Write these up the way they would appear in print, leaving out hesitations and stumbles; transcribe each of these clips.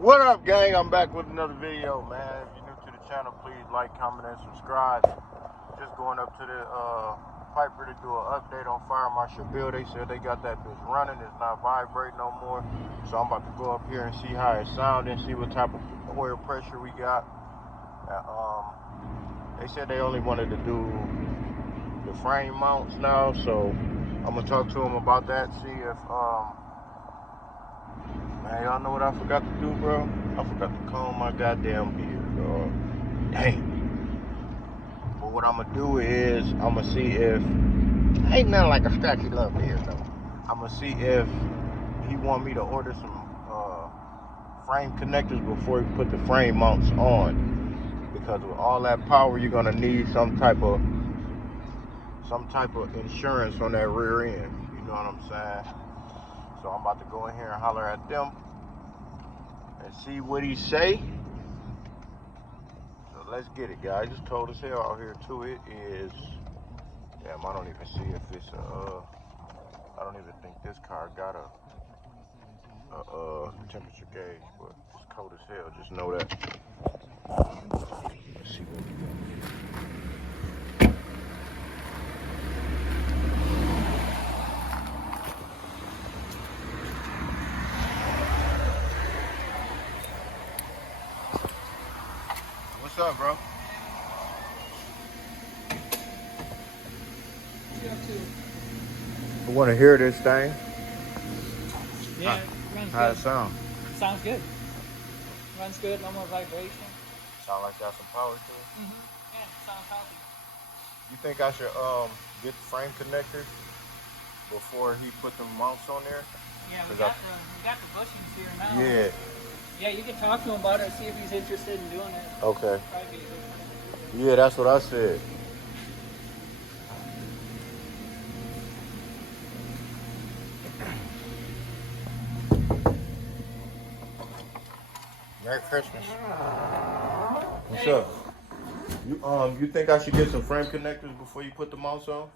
What up, gang? I'm back with another video, man. If you're new to the channel, please like, comment, and subscribe. Just going up to the Piper to do an update on Fire Marshal Bill. They said they got that bitch running. It's not vibrating no more. So I'm about to go up here and see how it's sounding, see what type of oil pressure we got. They said they only wanted to do the frame mounts now, so I'm gonna talk to them about that, see if man, y'all know what I forgot to do, bro? I forgot to comb my goddamn beard, dog. Damn. But what I'm gonna do is, I'm gonna see if, ain't nothing like a scratchy little beard, though. I'm gonna see if he want me to order some frame connectors before he put the frame mounts on. Because with all that power, you're gonna need some type of insurance on that rear end. You know what I'm saying? So I'm about to go in here and holler at them and see what he say. So let's get it, guys. It's cold as hell out here too. It is. Damn, I don't even see if it's a. I don't even think this car got a temperature gauge, but it's cold as hell. Just know that. Let's see what we got. What's up, bro? I want to hear this thing. Yeah, it runs How good. it sound? Sounds good. Runs good, no more vibration. Sound like got some power to it. Yeah, it sounds healthy. You think I should get the frame connectors before he put the mounts on there? Yeah, we got the bushings here now. Yeah. Yeah, you can talk to him about it, see if he's interested in doing it. Okay. Probably be a good time to do it. Yeah, that's what I said. Merry Christmas. What's up? You think I should get some frame connectors before you put the mounts on?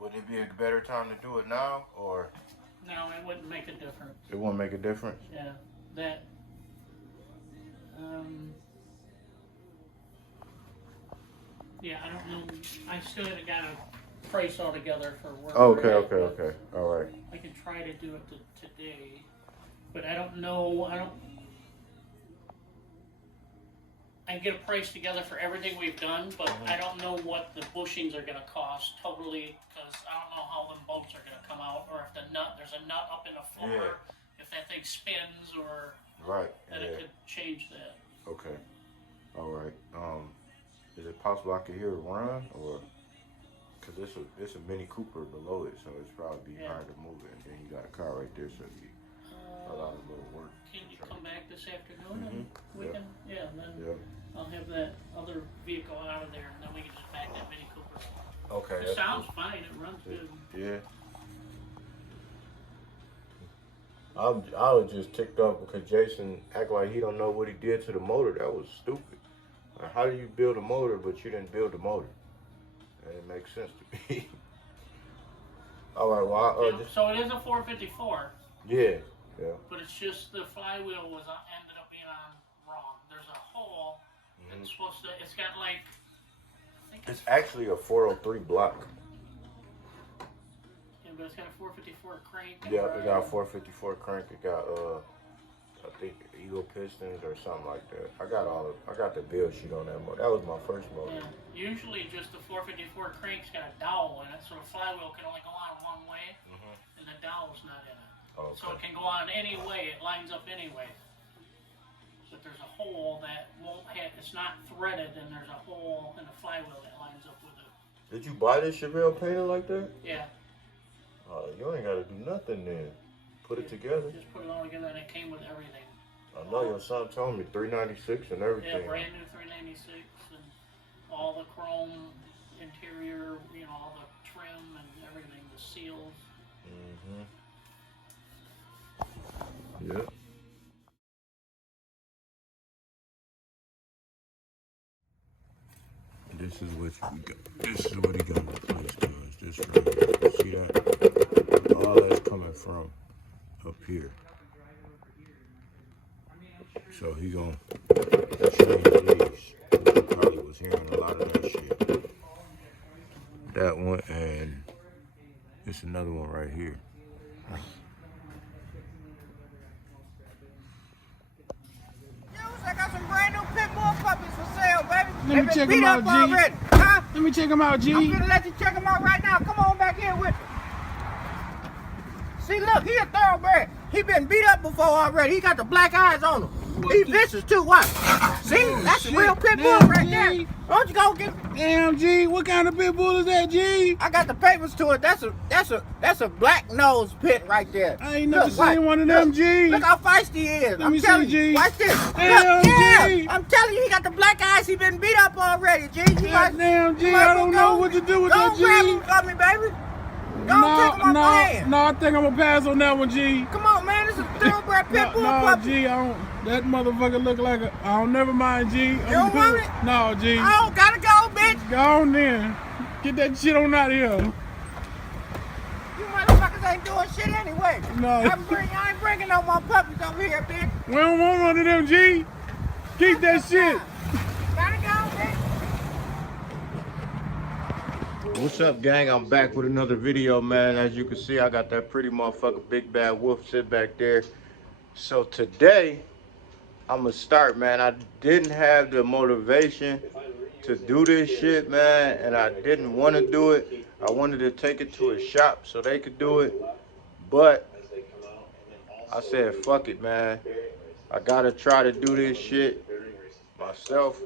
Would it be a better time to do it now, or? No, it wouldn't make a difference. It won't make a difference? Yeah, that. Yeah, I don't know. I still haven't got a price altogether for where Okay, we're at, okay. All right. I can try to do it today, but I don't know. I can get a price together for everything we've done, but I don't know what the bushings are going to cost totally, because I don't know how them bolts are going to come out, or if there's a nut up in the floor, if that thing spins, or then it could change that. Okay. All right. Is it possible I could hear it run, or because it's a Mini Cooper below it, so it's probably hard to move it, and then you got a car right there, so it'd be a lot of little work. Can you come back this afternoon and we can? Yeah, then I'll have that other vehicle out of there, and then we can just back that Mini Cooper up. Okay. It sounds fine. It runs good. Yeah. I was just ticked off because Jason act like he don't know what he did to the motor. That was stupid. Like, how do you build a motor but you didn't build the motor? And it makes sense to me. All right. Well, So it is a 454. Yeah. But it's just the flywheel ended up being on wrong. There's a hole. It's supposed to. It's got like. I think it's actually a 403 block. Yeah, but it's got a 454 crank. Yeah, it got a 454 crank. It got I think Eagle pistons or something like that. I got the build sheet on that motor. That was my first motor. Yeah. Usually, just the 454 crank's got a dowel in it, so the flywheel can only go on one way, and the dowel's not in it. Okay. So it can go on any way. It lines up anyway. But there's a hole that won't have. It's not threaded, and there's a hole in the flywheel that lines up with it. Did you buy this Chevelle painted like that? Yeah. You ain't got to do nothing then. Put it together. Just put it all together, and it came with everything. I know your son told me 396 and everything. Yeah, brand new 396 and all the chrome interior, all the trim and everything, the seals. Yep. This is what we got. This is what he got in place, guys. This right here. See that? All that's coming from up here. So he gonna change these. Probably was hearing a lot of that shit. That one, and it's another one right here. I got some brand new pit bull puppies for sale, baby. Let me check them out, G. Already. Huh? Let me check them out, G. I'm gonna let you check them out right now. Come on back here with me. See, look, he a thoroughbred. He been beat up before already. He got the black eyes on him. He vicious too. Watch. See, that's a real pit bull right there. Don't you go get? Damn, G. What kind of pit bull is that, G? I got the papers to it. That's a black nose pit right there. I ain't never seen one of them, G. Look how feisty he is. Let me I'm telling see, you. G. Watch this. Damn, Look, yeah. G. I'm telling you, he got the black eyes. He been beat up already, G. Damn, G. I don't know what to do with that, G. Go grab him for me, baby. Go take him off my hand. No, I think I'm gonna pass on that one, G. Come on, man. This is a thoroughbred pit bull puppy. G. I don't. That motherfucker look like a. I don't. Never mind, G. You don't want it? No, G. Oh, gotta go, bitch. Go on then. Get that shit on out of here. You motherfuckers ain't doing shit anyway. No. I ain't bringing no more puppies over here, bitch. We don't want one of them, G. Keep that shit. Gotta go, bitch. What's up, gang? I'm back with another video, man. As you can see, I got that pretty motherfucker Big Bad Wolf sit back there. So today, I'm gonna start, man. I didn't have the motivation to do this shit, man, and I didn't want to do it. I wanted to take it to a shop so they could do it, but I said, fuck it, man. I gotta try to do this shit myself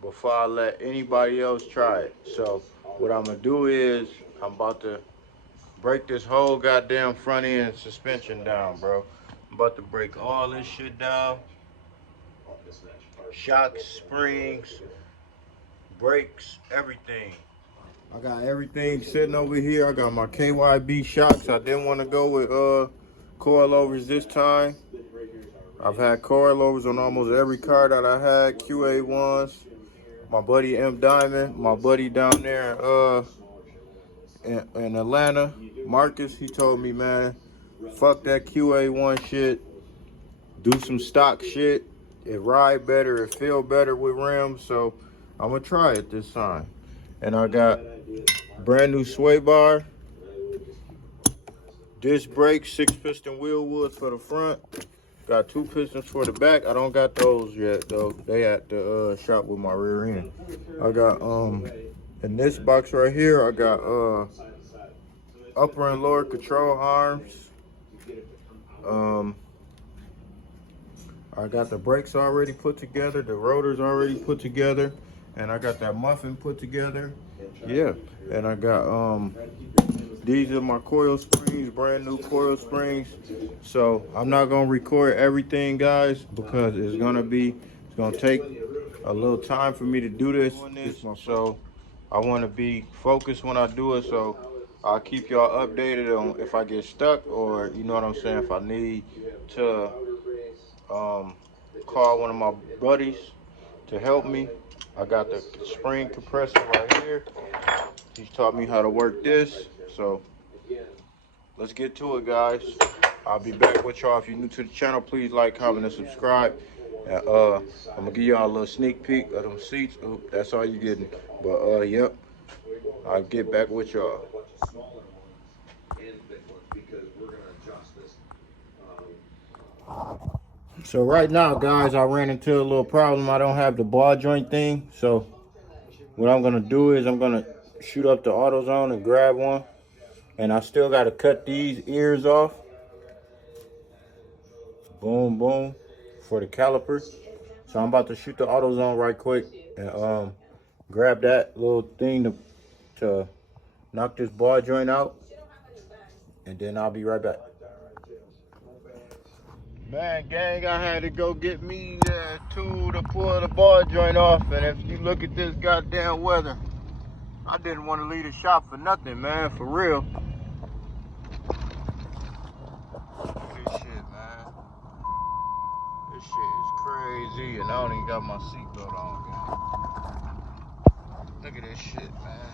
before I let anybody else try it. So what I'm gonna do is I'm about to break this whole goddamn front end suspension down, bro. I'm about to break all this shit down. Shocks, springs, brakes, everything. I got everything sitting over here. I got my KYB shocks. I didn't want to go with coilovers this time. I've had coilovers on almost every car that I had, QA1s. My buddy M Diamond, my buddy down there in Atlanta, Marcus, he told me, man, fuck that QA1 shit. Do some stock shit. It ride better, it feel better with rims, so I'm gonna try it this time. And I got brand new sway bar, disc brakes, 6-piston wheel woods for the front. Got 2 pistons for the back. I don't got those yet though. They at the shop with my rear end. I got in this box right here, I got upper and lower control arms. I got the brakes already put together, the rotors already put together, and I got that muffin put together. Yeah, and I got these are my coil springs, brand new coil springs. So I'm not gonna record everything, guys, because it's gonna take a little time for me to do this. So I wanna be focused when I do it, so I'll keep y'all updated on if I get stuck, or you know what I'm saying, if I need to call one of my buddies to help me. I got the spring compressor right here. He's taught me how to work this. So let's get to it, guys. I'll be back with y'all. If you're new to the channel, please like, comment, and subscribe. And, I'm gonna give y'all a little sneak peek of them seats. Oop, that's all you're getting. But yep, I'll get back with y'all. So right now, guys, I ran into a little problem. I don't have the ball joint thing. So what I'm gonna do is I'm gonna shoot up the AutoZone and grab one. And I still gotta cut these ears off. Boom, boom, for the caliper. So I'm about to shoot the AutoZone right quick and grab that little thing to knock this ball joint out. And then I'll be right back. Man, gang, I had to go get me a tool to pull the ball joint off. And if you look at this goddamn weather, I didn't want to leave the shop for nothing, man, for real. Look at this shit, man. This shit is crazy, and I don't even got my seatbelt on, gang. Look at this shit, man.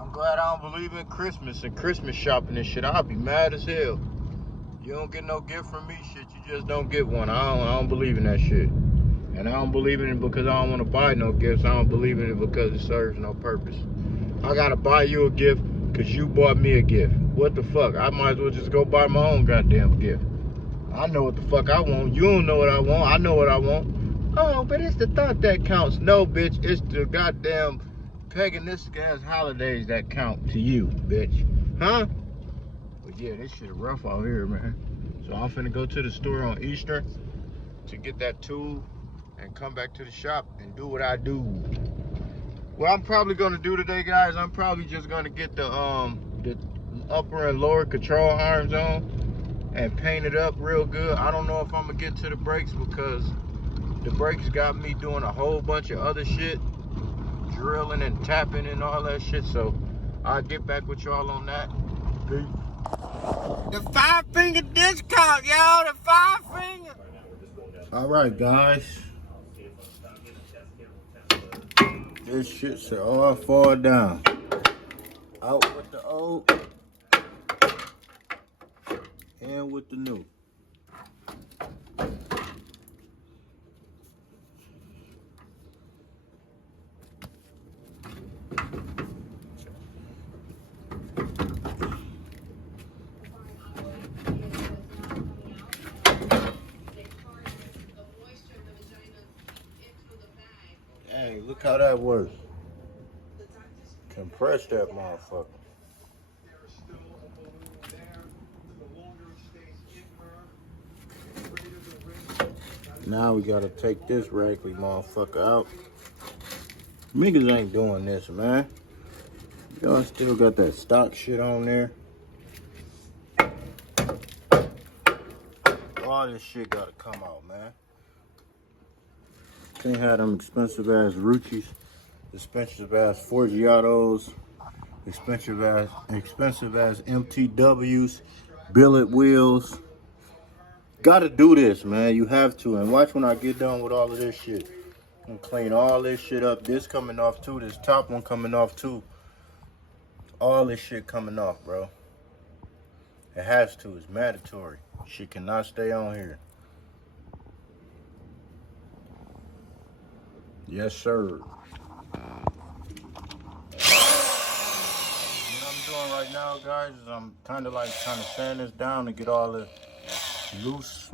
I'm glad I don't believe in Christmas and Christmas shopping and shit. I'll be mad as hell. You don't get no gift from me, shit. You just don't get one. I don't believe in that shit. And I don't believe in it because I don't want to buy no gifts. I don't believe in it because it serves no purpose. I gotta buy you a gift because you bought me a gift. What the fuck? I might as well just go buy my own goddamn gift. I know what the fuck I want. You don't know what I want. I know what I want. Oh, but it's the thought that counts. No, bitch. It's the goddamn paganistic ass holidays that count to you, bitch. Huh? But yeah, this shit rough out here, man. So I'm finna go to the store on Easter to get that tool and come back to the shop and do what I do. What I'm probably gonna do today, guys, I'm probably just gonna get the upper and lower control arms on and paint it up real good. I don't know if I'm gonna get to the brakes because the brakes got me doing a whole bunch of other shit, drilling and tapping and all that shit. So I'll get back with y'all on that. Peace. The 5-finger discount, y'all. The 5-finger. All right, guys. This shit should all fall down. Out with the old, in with the new. Hey, look how that works. Compress that motherfucker. Now we gotta take this raggedy motherfucker out. Niggas ain't doing this, man. Y'all still got that stock shit on there. All this shit gotta come out, man. Can't have them expensive ass Ruchis, expensive ass Forgiatos, expensive ass MTWs, billet wheels. Gotta do this, man. You have to. And watch when I get done with all of this shit. I'm gonna clean all this shit up. This coming off too. This top one coming off too. All this shit coming off, bro. It has to. It's mandatory. Shit cannot stay on here. Yes, sir. What I'm doing right now, guys, is I'm kind of like trying to sand this down and get all the loose,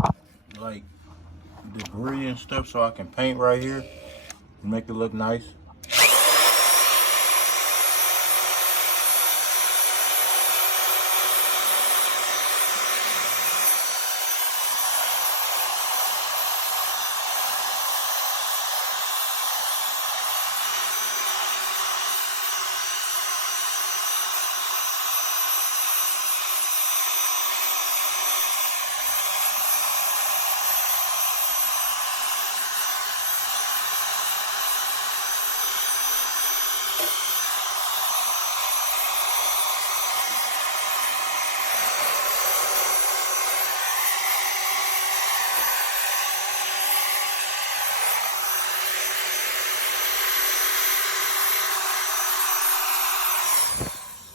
like, debris and stuff so I can paint right here and make it look nice.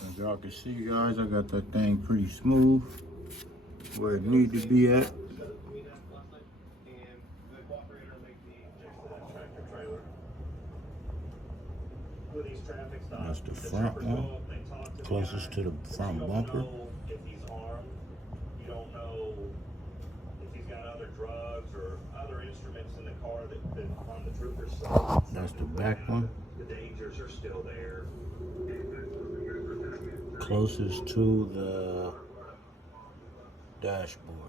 As y'all can see, guys, I got that thing pretty smooth where it need to be at. That's the front one, closest to the front bumper. That's the back one. Closest to the dashboard.